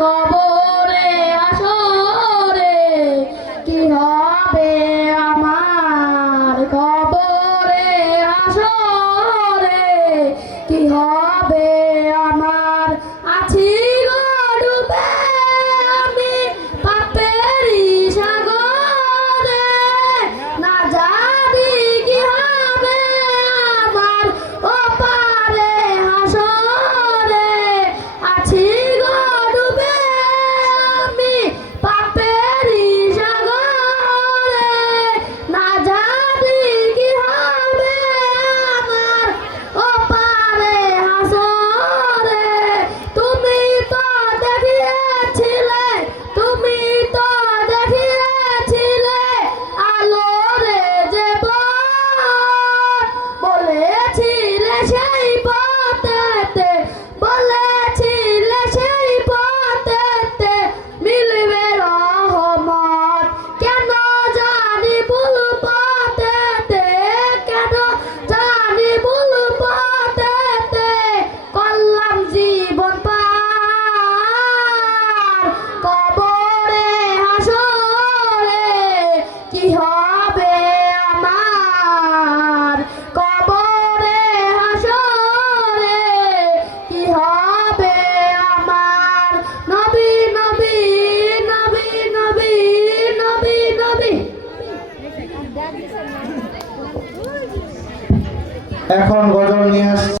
কবরে আসরে কি হবে আমার, কবরে আসরে কি হবে আমার। আছি গো ডুবে আমি পাপেরই সাগরে, না জানি কি হবে আমার ওপারে হাসরে। আছি গো ডুবে আমি পাপেরই সাগরে, না জানি কি হবে আমার ওপারে হাসরে। তুমি তো দেখিয়েছিলে, তুমি তো দেখিয়েছিলে আলোরে জীবন, বলেছিলে সেই পথেতে, বলেছিলে সেই পথেতে মিলবে রহমত। কেন জানি ভুল পথেতে, কেন জানি ভুল পথেতে করলাম জীবন পার। কবরে হাসরে কি হবে আমার, কবরে হাসরে কি হবে আমার। নবী নবী নবী নবী নবী নবী। এখন গজল নিয়ে আসছে